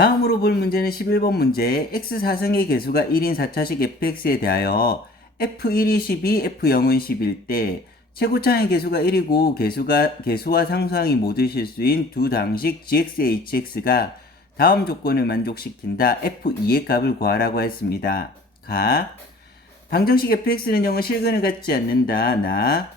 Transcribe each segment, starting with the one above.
다음으로 볼 문제는 11번 문제 x4승의 개수가 1인 4차식 fx에 대하여 f1이 12, f0은 10일 때 최고차의 개수가 1이고 개수가 개수와 상수항이 모두 실수인 두 당식 gx, hx가 다음 조건을 만족시킨다 f2의 값을 구하라고 했습니다. 가 방정식 fx는 0은 실근을 갖지 않는다. 나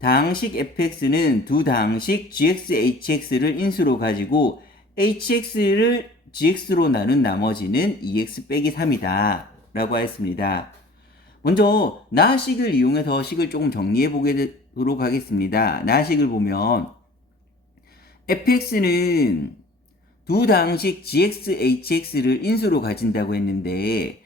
당식 fx는 두 당식 gx, hx를 인수로 가지고 hx를 gx로 나눈 나머지는 2x 빼기 3이다. 라고 했습니다. 먼저 나식을 이용해서 식을 조금 정리해 보도록 하겠습니다. 나식을 보면 fx는 두 당식 gx, hx를 인수로 가진다고 했는데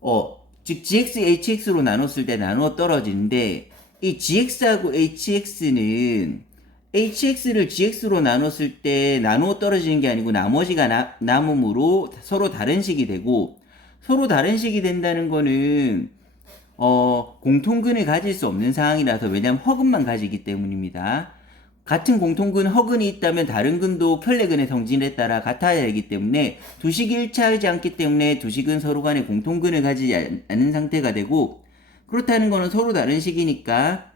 어, 즉 gx, hx로 나눴을 때 나누어 떨어지는데 이 gx하고 hx는 hx를 gx로 나눴을 때 나누어 떨어지는 게 아니고 나머지가 나, 남음으로 서로 다른 식이 되고 서로 다른 식이 된다는 거는 어, 공통근을 가질 수 없는 상황이라서 왜냐하면 허근만 가지기 때문입니다. 같은 공통근 허근이 있다면 다른 근도 켤레근의 성질에 따라 같아야 되기 때문에 두 식이 일치하지 않기 때문에 두 식은 서로 간에 공통근을 가지지 않은 상태가 되고 그렇다는 거는 서로 다른 식이니까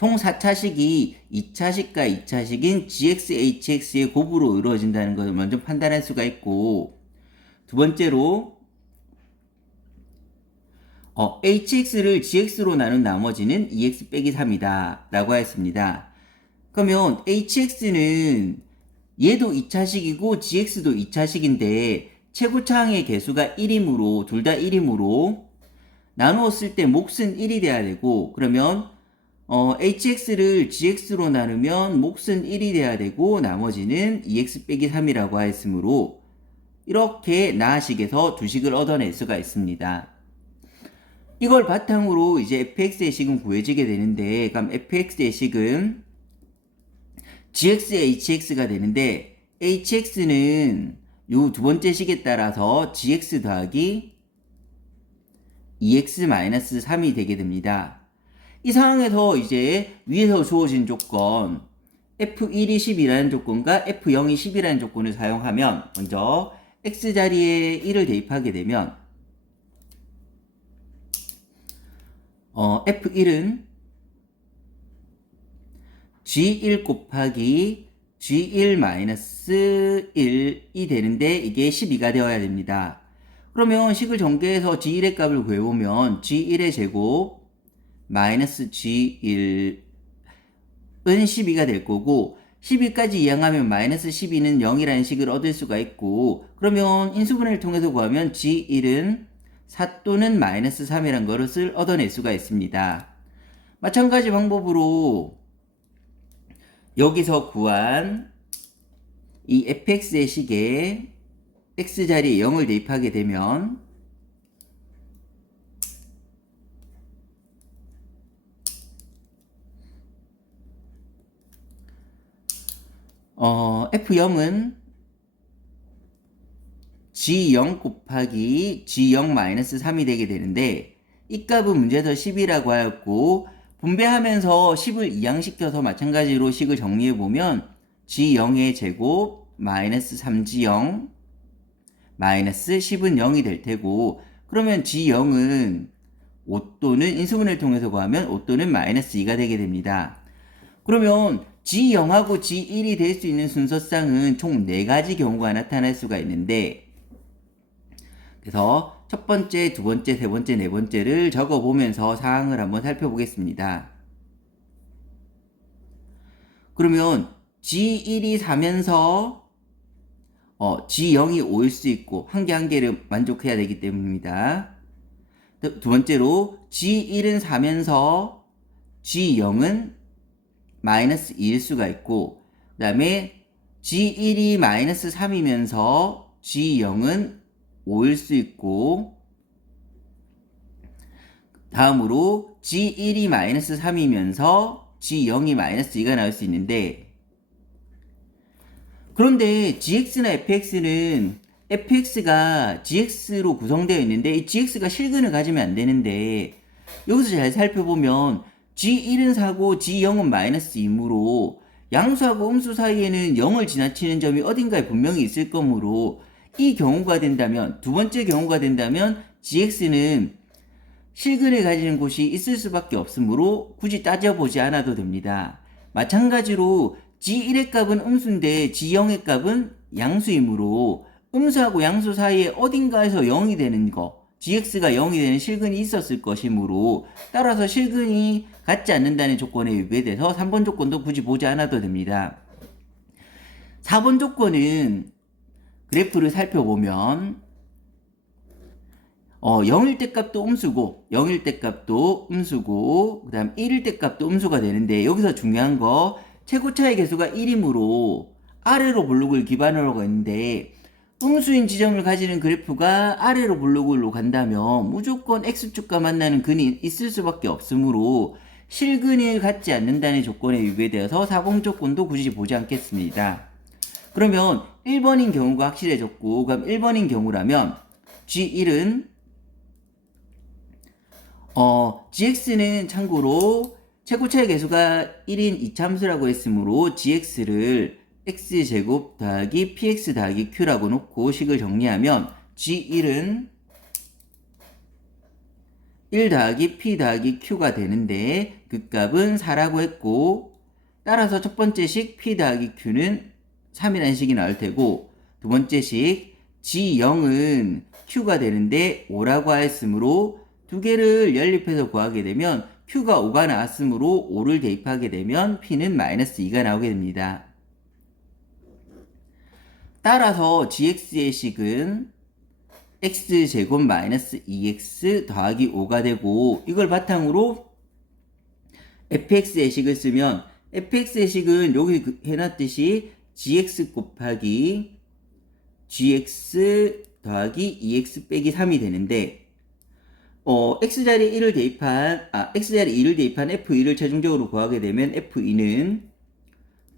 총 4차 식이 2차 식과 2차 식인 GX, HX의 곱으로 이루어진다는 것을 먼저 판단할 수가 있고 두 번째로 어, hx를 gx로 나눈 나머지는 2x 빼기 3이다 라고 했습니다. 그러면 hx는 얘도 2차식이고 gx도 2차식인데 최고차항의 개수가 1이므로 둘 다 1이므로 나누었을 때 몫은 1이 돼야 되고 그러면 어, hx를 gx로 나누면 몫은 1이 돼야 되고 나머지는 2x 빼기 3이라고 하였으므로 이렇게 나식에서 두식을 얻어낼 수가 있습니다. 이걸 바탕으로 이제 fx의 식은 구해지게 되는데 그럼 fx의 식은 gx, hx가 되는데 hx는 요 두 번째 식에 따라서 gx 더하기 2x-3이 되게 됩니다. 이 상황에서 이제 위에서 주어진 조건 f1이 10이라는 조건과 f0이 10이라는 조건을 사용하면 먼저 x자리에 1을 대입하게 되면 어, F1은 G1 곱하기 G1-1이 되는데 이게 12가 되어야 됩니다. 그러면 식을 전개해서 G1의 값을 구해보면 G1의 제곱 마이너스 G1은 12가 될 거고 12까지 이항하면 마이너스 12는 0이라는 식을 얻을 수가 있고 그러면 인수분해를 통해서 구하면 G1은 4 또는 마이너스 3이란 것을 얻어낼 수가 있습니다. 마찬가지 방법으로 여기서 구한 이 fx의 식에 x자리에 0을 대입하게 되면 어, f0은 g0 곱하기 g0-3이 되게 되는데 이 값은 문제에서 10이라고 하였고 분배하면서 10을 이항시켜서 마찬가지로 식을 정리해 보면 g0의 제곱 마이너스 3g0 마이너스 10은 0이 될 테고 그러면 g0은 5 또는 인수분해를 통해서 구하면 5 또는 마이너스 2가 되게 됩니다. 그러면 G0하고 G1이 될 수 있는 순서상은 총 4가지 경우가 나타날 수가 있는데 그래서 첫 번째, 두 번째, 세 번째, 네 번째를 적어 보면서 사항을 한번 살펴보겠습니다. 그러면 G1이 4면서 어, G0이 5일 수 있고 한 개 한 개를 만족해야 되기 때문입니다. 두 번째로 G1은 4면서 G0은 마이너스 2일 수가 있고 그 다음에 G1이 마이너스 3이면서 G0은 5일 수 있고 다음으로 G1이 마이너스 3이면서 G0이 마이너스 2가 나올 수 있는데 그런데 GX나 FX는 fx가 gx로 구성되어 있는데 이 gx가 실근을 가지면 안 되는데 여기서 잘 살펴보면 g1은 4고 g0은 마이너스 2이므로 양수하고 음수 사이에는 0을 지나치는 점이 어딘가에 분명히 있을 거므로 이 경우가 된다면 두 번째 경우가 된다면 GX는 실근을 가지는 곳이 있을 수밖에 없으므로 굳이 따져보지 않아도 됩니다. 마찬가지로 G1의 값은 음수인데 G0의 값은 양수이므로 음수하고 양수 사이에 어딘가에서 0이 되는 거 GX가 0이 되는 실근이 있었을 것이므로 따라서 실근이 같지 않는다는 조건에 위배돼서 3번 조건도 굳이 보지 않아도 됩니다. 4번 조건은 그래프를 살펴보면 어, 0일 때 값도 음수고 0일 때 값도 음수고 그 다음 1일 때 값도 음수가 되는데 여기서 중요한 거 최고차의 개수가 1이므로 아래로 블록을 기반으로 있는데 음수인 지점을 가지는 그래프가 아래로 블록으로 간다면 무조건 x축과 만나는 근이 있을 수밖에 없으므로 실근을 갖지 않는다는 조건에 위배되어서 사공 조건도 굳이 보지 않겠습니다. 그러면 1번인 경우가 확실해졌고 그럼 1번인 경우라면 G1은 어, GX는 참고로 최고차의 개수가 1인 이참수라고 했으므로 GX를 X제곱 더하기 PX 더하기 Q라고 놓고 식을 정리하면 G1은 1 더하기 P 더하기 Q가 되는데 그 값은 4라고 했고 따라서 첫 번째 식 P 더하기 Q는 3이라는 식이 나올 테고 두 번째 식 G0은 Q가 되는데 5라고 하였으므로 두 개를 연립해서 구하게 되면 Q가 5가 나왔으므로 5를 대입하게 되면 P는 마이너스 2가 나오게 됩니다. 따라서 GX의 식은 X제곱 마이너스 2X 더하기 5가 되고 이걸 바탕으로 fx의 식을 쓰면 fx의 식은 여기 그- 해놨듯이 gx 곱하기 gx 더하기 2x 빼기 3이 되는데 어, x자리에 1을 대입한 아 x자리에 2를 대입한 f2를 최종적으로 구하게 되면 f2는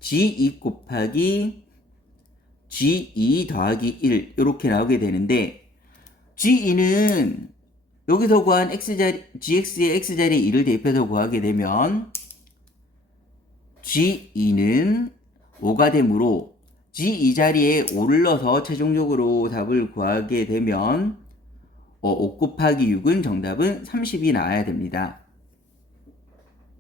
g2 곱하기 g2 더하기 1 이렇게 나오게 되는데 g2는 여기서 구한 x자리, gx의 x자리에 2를 대입해서 구하게 되면 g2는 5가 되므로 g2 자리에 5를 넣어서 최종적으로 답을 구하게 되면 어, 5 곱하기 6은 정답은 30이 나와야 됩니다.